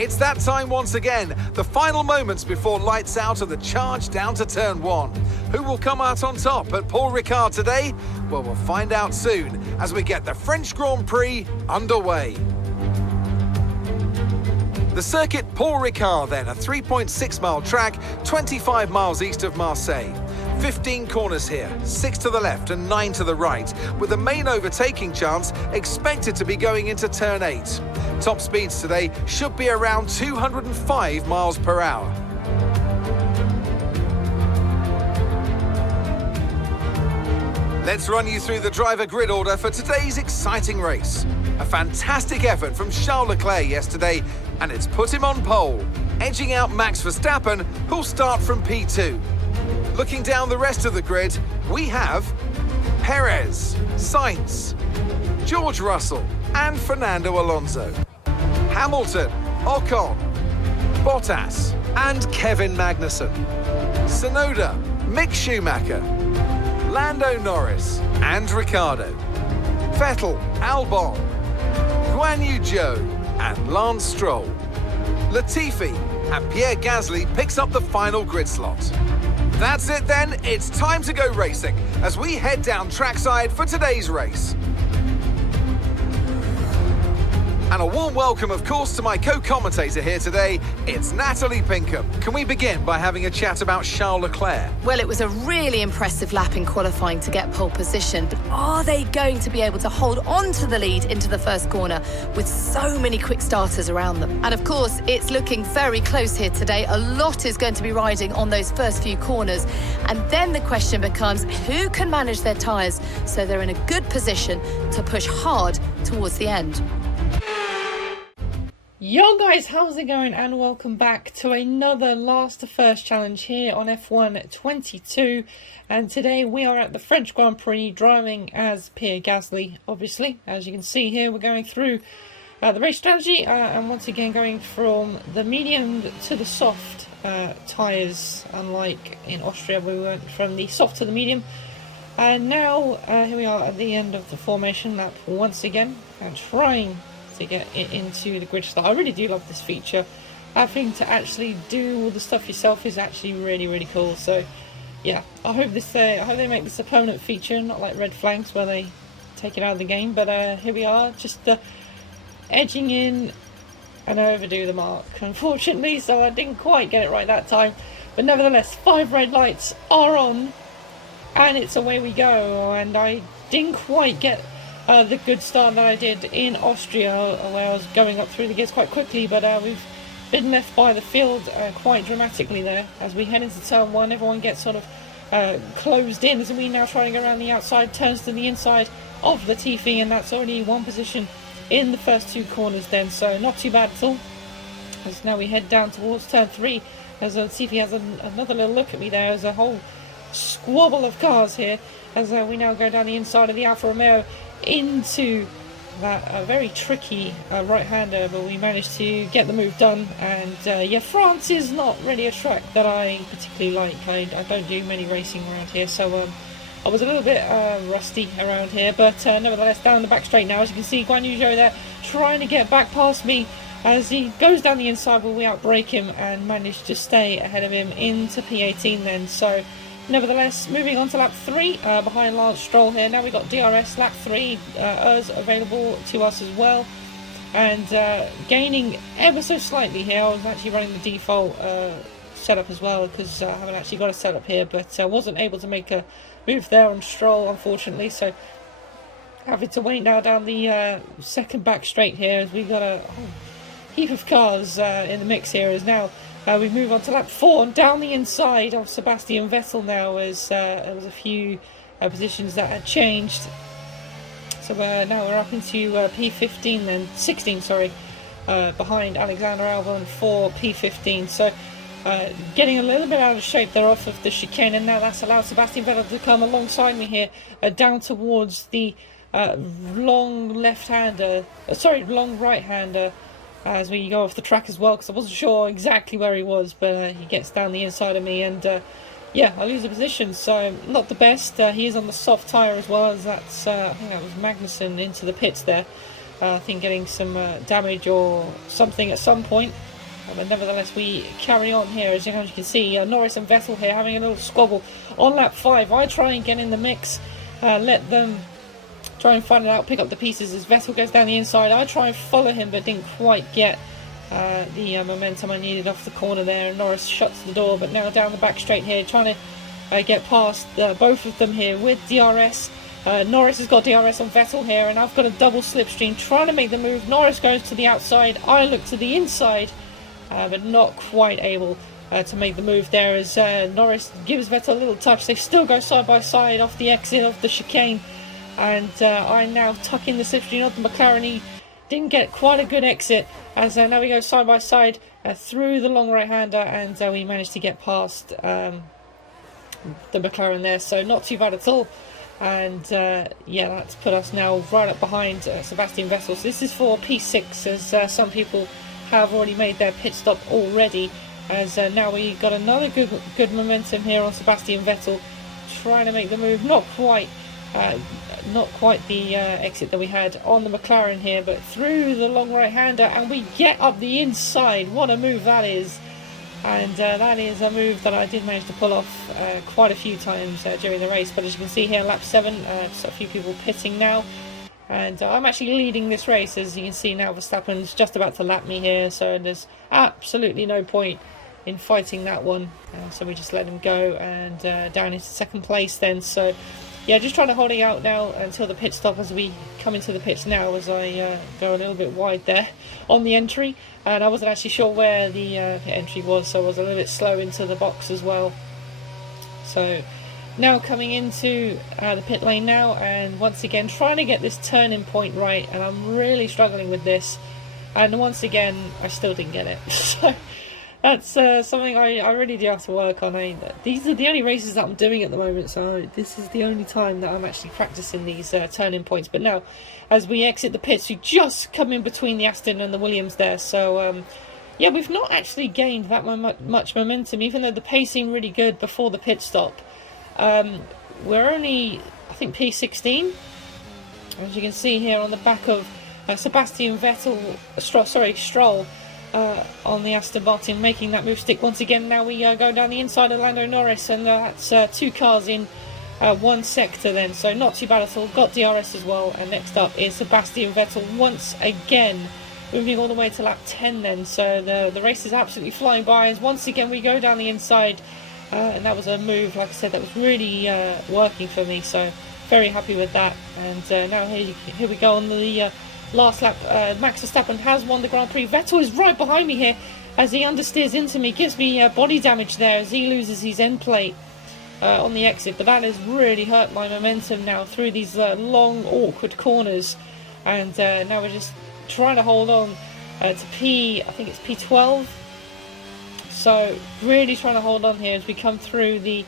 It's that time once again, the final moments before lights out of the charge down to turn 1. Who will come out on top at Paul Ricard today? Well, we'll find out soon as we get the French Grand Prix underway. The circuit Paul Ricard then, a 3.6 mile track, 25 miles east of Marseille. 15 corners here, 6 to the left and 9 to the right, with the main overtaking chance expected to be going into turn 8. Top speeds today should be around 205 miles per hour. Let's run you through the driver grid order for today's exciting race. A fantastic effort from Charles Leclerc yesterday, and it's put him on pole, edging out Max Verstappen, who'll start from P2. Looking down the rest of the grid, we have Perez, Sainz, George Russell and Fernando Alonso, Hamilton, Ocon, Bottas and Kevin Magnussen, Tsunoda, Mick Schumacher, Lando Norris and Ricciardo, Vettel, Albon, Guan Yu Zhou and Lance Stroll. Latifi and Pierre Gasly picks up the final grid slot. That's it then, it's time to go racing as we head down trackside for today's race. And a warm welcome, of course, to my co-commentator here today. It's Natalie Pinkham. Can we begin by having a chat about Charles Leclerc? Well, it was a really impressive lap in qualifying to get pole position, but are they going to be able to hold on to the lead into the first corner with so many quick starters around them? And of course, it's looking very close here today. A lot is going to be riding on those first few corners. And then the question becomes, who can manage their tyres so they're in a good position to push hard towards the end? Yo guys, how's it going, and welcome back to another last to first challenge here on F1 22. And today we are at the French Grand Prix driving as Pierre Gasly. Obviously, as you can see here, we're going through the race strategy and once again going from the medium to the soft tyres, unlike in Austria where we went from the soft to the medium. And now here we are at the end of the formation lap once again, and trying to get it into the grid start. I really do love this feature. Having to actually do all the stuff yourself is actually really cool. So yeah, I hope they make this a permanent feature, not like red flags where they take it out of the game. But here we are, just edging in, and I overdo the mark unfortunately, so I didn't quite get it right that time. But nevertheless, 5 red lights are on and it's away we go. And I didn't quite get the good start that I did in Austria, where I was going up through the gears quite quickly, but we've been left by the field quite dramatically there. As we head into turn 1, everyone gets sort of closed in, as we now try to go around the outside, turns to the inside of Latifi, and that's already one position in the first 2 corners then, so not too bad at all. As now we head down towards turn 3, as Latifi has another little look at me there. There's a whole squabble of cars here, as we now go down the inside of the Alfa Romeo into that very tricky right-hander, but we managed to get the move done. And yeah, France is not really a track that I particularly like. I don't do many racing around here, so I was a little bit rusty around here, but nevertheless down the back straight now. As you can see, Guan Yu Zhou there trying to get back past me as he goes down the inside, but we outbrake him and managed to stay ahead of him into P18 then. So nevertheless, moving on to lap 3 behind Lance Stroll here. Now we've got DRS lap 3 available to us as well, and gaining ever so slightly here. I was actually running the default setup as well, because I haven't actually got a setup here, but I wasn't able to make a move there on Stroll unfortunately, so having to wait now down the second back straight here, as we've got a heap of cars in the mix here. As now we move on to lap 4 and down the inside of Sebastian Vettel now, as there was a few positions that had changed. So now we're up into P15 then, 16 sorry, behind Alexander Albon for P15. So getting a little bit out of shape there off of the chicane, and now that's allowed Sebastian Vettel to come alongside me here down towards the long right-hander, as we go off the track as well, because I wasn't sure exactly where he was, but he gets down the inside of me, and yeah, I lose the position, so not the best. He is on the soft tyre as well, as that's I think that was Magnussen into the pits there. I think getting some damage or something at some point. But nevertheless, we carry on here. As you can see, Norris and Vettel here having a little squabble on lap 5. I try and get in the mix, let them try and find it out, pick up the pieces as Vettel goes down the inside. I try and follow him, but didn't quite get the momentum I needed off the corner there. Norris shuts the door, but now down the back straight here, trying to get past both of them here with DRS. Norris has got DRS on Vettel here, and I've got a double slipstream trying to make the move. Norris goes to the outside, I look to the inside, but not quite able to make the move there as Norris gives Vettel a little touch. They still go side by side off the exit of the chicane, and I now tuck in the slipstream of the McLaren. He didn't get quite a good exit as now we go side by side through the long right-hander, and we managed to get past the McLaren there, so not too bad at all. And yeah, that's put us now right up behind Sebastian Vettel. So this is for P6 as some people have already made their pit stop already, as now we got another good momentum here on Sebastian Vettel trying to make the move. Not quite the exit that we had on the McLaren here, but through the long right-hander, and we get up the inside. What a move that is. And that is a move that I did manage to pull off quite a few times during the race. But as you can see here, lap 7, just a few people pitting now. And I'm actually leading this race. As you can see now, Verstappen's just about to lap me here. So there's absolutely no point in fighting that one. So we just let him go and down into second place then. So yeah, just trying to hold it out now until the pit stop as we come into the pits now, as I go a little bit wide there on the entry. And I wasn't actually sure where the pit entry was, so I was a little bit slow into the box as well. So now coming into the pit lane now, and once again trying to get this turning point right, and I'm really struggling with this. And once again, I still didn't get it. So that's something I really do have to work on. These are the only races that I'm doing at the moment, so this is the only time that I'm actually practicing these turning points. But now, as we exit the pits, we just come in between the Aston and the Williams there. So yeah, we've not actually gained that much momentum, even though the pace seemed really good before the pit stop. We're only, I think, P16, as you can see here on the back of Sebastian Vettel, Stroll. On the Aston Martin, making that move stick once again. Now we go down the inside of Lando Norris, and that's 2 cars in one sector then, so not too bad at all. Got DRS as well, and next up is Sebastian Vettel once again, moving all the way to lap 10 then. So the race is absolutely flying by as once again we go down the inside, and that was a move, like I said, that was really working for me, so very happy with that. And now here we go on the last lap. Max Verstappen has won the Grand Prix. Vettel is right behind me here as he understeers into me, gives me body damage there as he loses his end plate on the exit, but that has really hurt my momentum now through these long awkward corners. And now we're just trying to hold on to I think it's P12, so really trying to hold on here as we come through the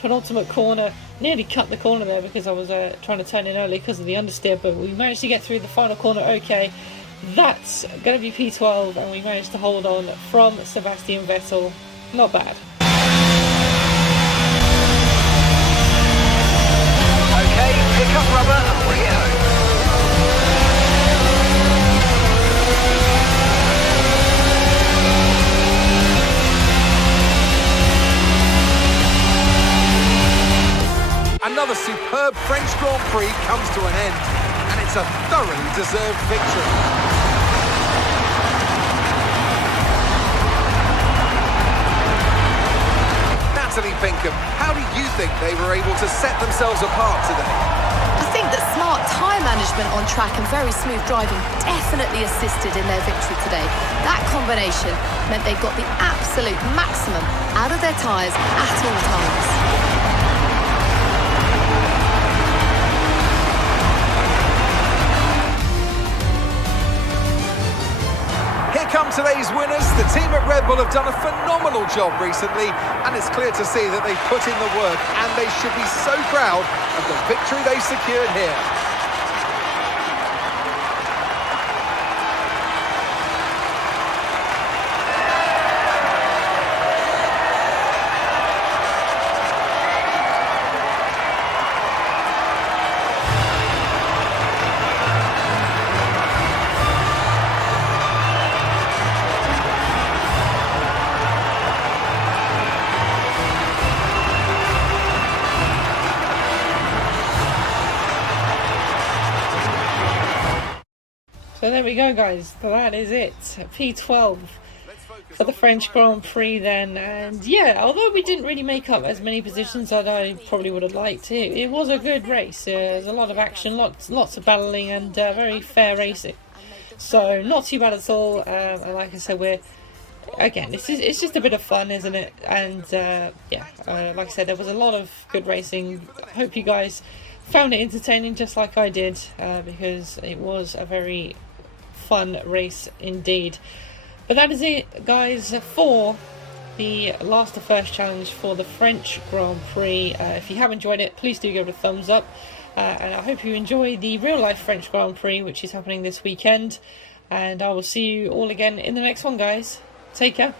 penultimate corner. Nearly cut the corner there because I was trying to turn in early because of the understeer, but we managed to get through the final corner okay. That's going to be P12, and we managed to hold on from Sebastian Vettel. Not bad. Okay, pick up rubber and bring it home. Another superb French Grand Prix comes to an end, and it's a thoroughly deserved victory. Natalie Pinkham, how do you think they were able to set themselves apart today? I think that smart tyre management on track and very smooth driving definitely assisted in their victory today. That combination meant they got the absolute maximum out of their tyres at all times. Come today's winners. The team at Red Bull have done a phenomenal job recently, and it's clear to see that they've put in the work, and they should be so proud of the victory they've secured here. there we go, guys. That is it. P12 for the French Grand Prix then. And yeah, although we didn't really make up as many positions as I probably would have liked, it was a good race. There's a lot of action, lots of battling, and very fair racing. So not too bad at all. And like I said, again, it's just a bit of fun, isn't it? And yeah, like I said, there was a lot of good racing. I hope you guys found it entertaining just like I did, because it was a very fun race indeed. But that is it, guys, for the last to first challenge for the French Grand Prix. If you have enjoyed it, please do give it a thumbs up. And I hope you enjoy the real life French Grand Prix, which is happening this weekend. And I will see you all again in the next one, guys. Take care.